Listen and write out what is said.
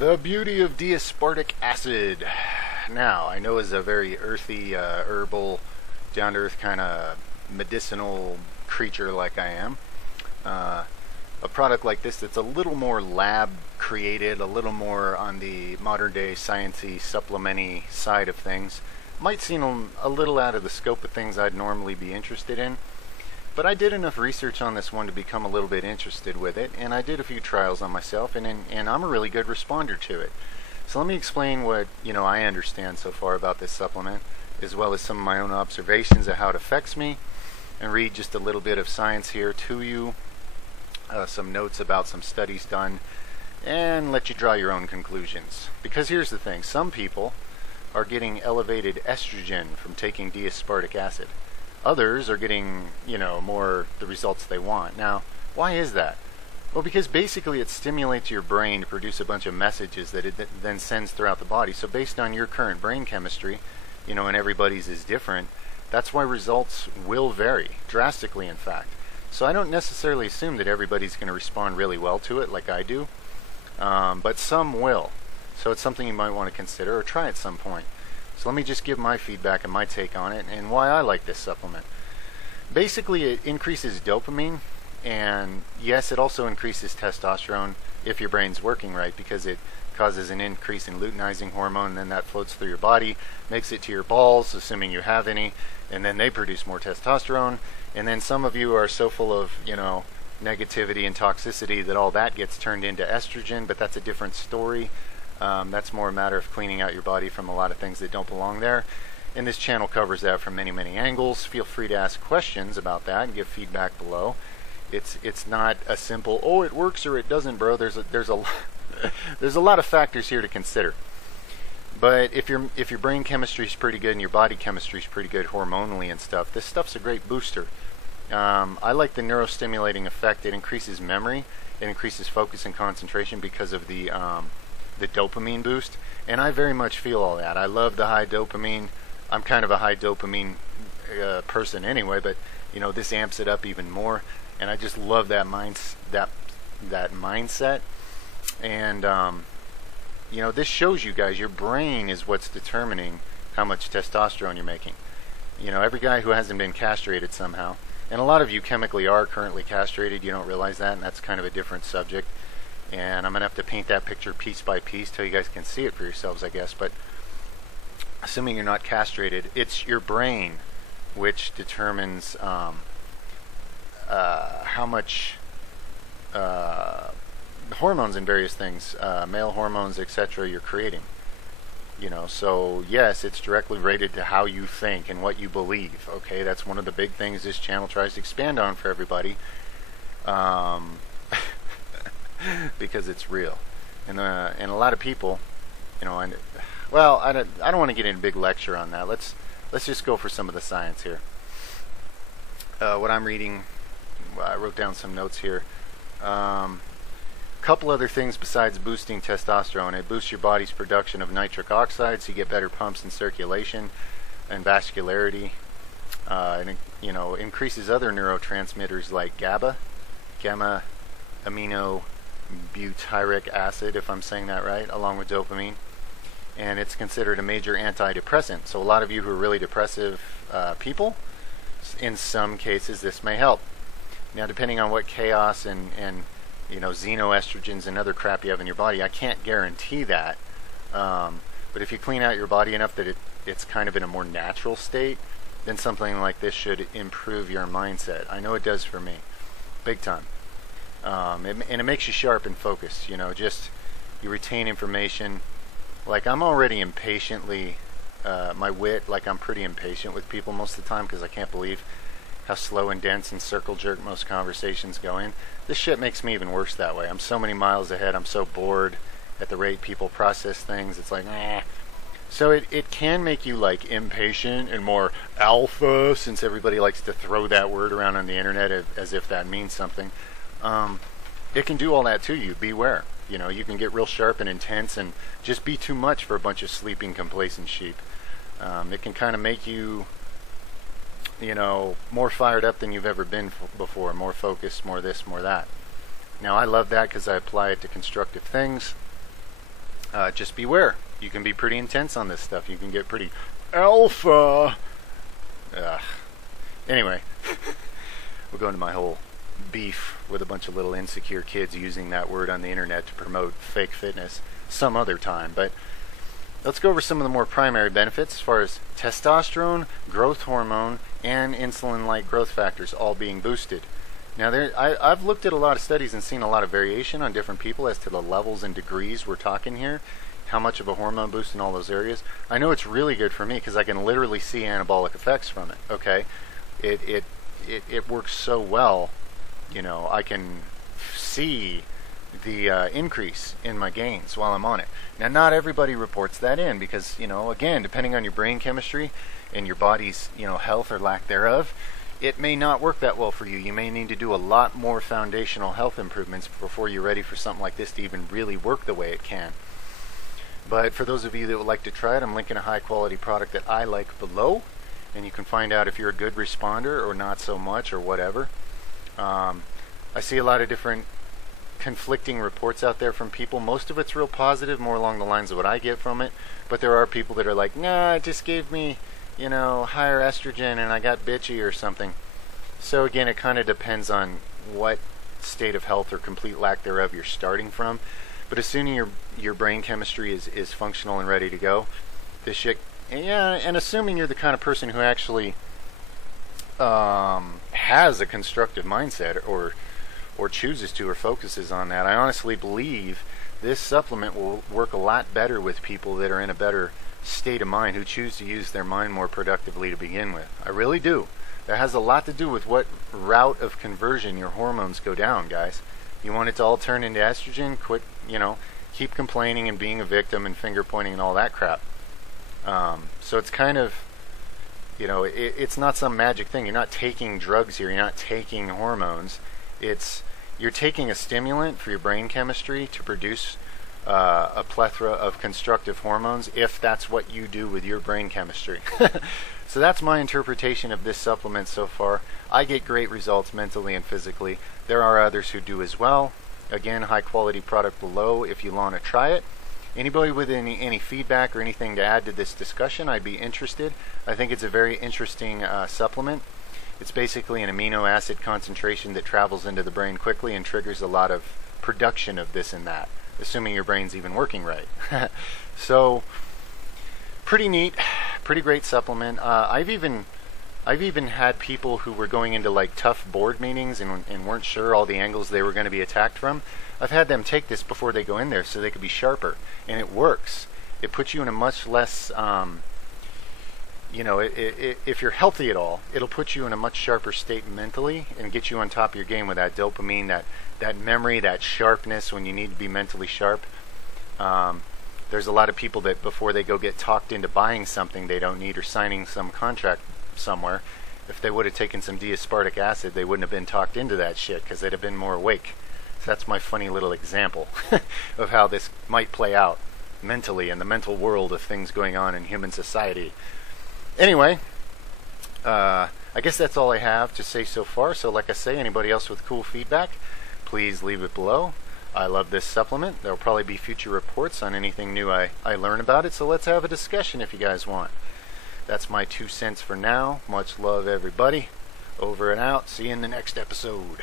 The beauty of Aspartic acid. Now, I know as a very earthy, herbal, down-to-earth kind of medicinal creature like I am, a product like this that's a little more lab-created, a little more on the modern-day sciencey, supplementy side of things, might seem a little out of the scope of things I'd normally be interested in. But I did enough research on this one to become a little bit interested with it, and I did a few trials on myself, and I'm a really good responder to it. So let me explain what I understand so far about this supplement, as well as some of my own observations of how it affects me, and read just a little bit of science here to you, some notes about some studies done, and let you draw your own conclusions. Because here's the thing, some people are getting elevated estrogen from taking D-aspartic acid. Others are getting, more the results they want. Now, why is that? Well, because basically it stimulates your brain to produce a bunch of messages that it then sends throughout the body. So based on your current brain chemistry, and everybody's is different, that's why results will vary, drastically in fact. So I don't necessarily assume that everybody's going to respond really well to it like I do, but some will. So it's something you might want to consider or try at some point. So let me just give my feedback and my take on it and why I like this supplement. Basically, it increases dopamine, and yes, it also increases testosterone if your brain's working right, because it causes an increase in luteinizing hormone, and then that floats through your body, makes it to your balls, assuming you have any, and then they produce more testosterone. And then some of you are so full of, negativity and toxicity that all that gets turned into estrogen, but that's a different story. That's more a matter of cleaning out your body from a lot of things that don't belong there. And this channel covers that from many, many angles. Feel free to ask questions about that and give feedback below. It's not a simple, oh, it works or it doesn't, bro. There's a lot of factors here to consider. But if your brain chemistry is pretty good and your body chemistry is pretty good hormonally and stuff, this stuff's a great booster. I like the neurostimulating effect. It increases memory. It increases focus and concentration because of the dopamine boost, and I very much feel all that. I love the high dopamine. I'm kind of a high dopamine person anyway, but this amps it up even more, and I just love that mindset. And this shows you guys your brain is what's determining how much testosterone you're making. Every guy who hasn't been castrated somehow, and a lot of you chemically are currently castrated, you don't realize that, and that's kind of a different subject. And I'm going to have to paint that picture piece by piece till you guys can see it for yourselves, I guess. But assuming you're not castrated, it's your brain which determines how much hormones and various things, male hormones, etc., you're creating. So yes, it's directly related to how you think and what you believe. Okay, that's one of the big things this channel tries to expand on for everybody. Because it's real, and a lot of people, I don't want to get in a big lecture on that. Let's just go for some of the science here. What I'm reading, I wrote down some notes here. Couple other things besides boosting testosterone. It boosts your body's production of nitric oxide, so you get better pumps in circulation and vascularity. And increases other neurotransmitters like gamma amino butyric acid, if I'm saying that right, along with dopamine. And it's considered a major antidepressant. So a lot of you who are really depressive people, in some cases this may help. Now, depending on what chaos and xenoestrogens and other crap you have in your body, I can't guarantee that. But if you clean out your body enough that it's kind of in a more natural state, then something like this should improve your mindset. I know it does for me, big time. And it makes you sharp and focused. You retain information. Like, I'm already impatiently, my wit, like, I'm pretty impatient with people most of the time because I can't believe how slow and dense and circle jerk most conversations go in. This shit makes me even worse that way. I'm so many miles ahead. I'm so bored at the rate people process things. It's like, eh. So it can make you, like, impatient and more alpha, since everybody likes to throw that word around on the internet as if that means something. It can do all that to you. Beware. You can get real sharp and intense and just be too much for a bunch of sleeping, complacent sheep. It can kind of make you, more fired up than you've ever been before, more focused, more this, more that. Now, I love that because I apply it to constructive things. just beware. You can be pretty intense on this stuff. You can get pretty alpha. Anyway, we'll go into my whole beef with a bunch of little insecure kids using that word on the internet to promote fake fitness some other time. But let's go over some of the more primary benefits as far as testosterone, growth hormone, and insulin-like growth factors all being boosted. Now, I've looked at a lot of studies and seen a lot of variation on different people as to the levels and degrees we're talking here, how much of a hormone boost in all those areas. I know it's really good for me because I can literally see anabolic effects from it. Okay, it works so well. You know, I can see the increase in my gains while I'm on it. Now, not everybody reports that in because, you know, again, depending on your brain chemistry and your body's, you know, health or lack thereof, it may not work that well for you. You may need to do a lot more foundational health improvements before you're ready for something like this to even really work the way it can. But for those of you that would like to try it, I'm linking a high quality product that I like below, and you can find out if you're a good responder or not so much or whatever. I see a lot of different conflicting reports out there from people. Most of it's real positive, more along the lines of what I get from it, but there are people that are like, nah, it just gave me, you know, higher estrogen and I got bitchy or something. So again, it kind of depends on what state of health or complete lack thereof you're starting from. But assuming your brain chemistry is functional and ready to go, this shit, yeah, and assuming you're the kind of person who actually has a constructive mindset or chooses to or focuses on that, I honestly believe this supplement will work a lot better with people that are in a better state of mind, who choose to use their mind more productively to begin with. I really do. That has a lot to do with what route of conversion your hormones go down, guys. You want it to all turn into estrogen, quit, you know, keep complaining and being a victim and finger pointing and all that crap. So it's kind of, you know, it's not some magic thing. You're not taking drugs here. You're not taking hormones. You're taking a stimulant for your brain chemistry to produce a plethora of constructive hormones, if that's what you do with your brain chemistry. So that's my interpretation of this supplement so far. I get great results mentally and physically. There are others who do as well. Again, high quality product below if you want to try it. Anybody with any feedback or anything to add to this discussion, I'd be interested. I think it's a very interesting supplement. It's basically an amino acid concentration that travels into the brain quickly and triggers a lot of production of this and that, assuming your brain's even working right. So, pretty neat, pretty great supplement. I've even had people who were going into like tough board meetings and weren't sure all the angles they were going to be attacked from. I've had them take this before they go in there so they could be sharper, and it works. It puts you in a much less, you know, if you're healthy at all, it'll put you in a much sharper state mentally and get you on top of your game with that dopamine, that memory, that sharpness when you need to be mentally sharp. There's a lot of people that before they go get talked into buying something they don't need or signing some contract somewhere, if they would have taken some aspartic acid, they wouldn't have been talked into that shit because they'd have been more awake. So that's my funny little example of how this might play out mentally in the mental world of things going on in human society. Anyway, I guess that's all I have to say so far. So like I say, anybody else with cool feedback, please leave it below. I love this supplement. There will probably be future reports on anything new I learn about it. So let's have a discussion if you guys want. That's my 2 cents for now. Much love, everybody. Over and out. See you in the next episode.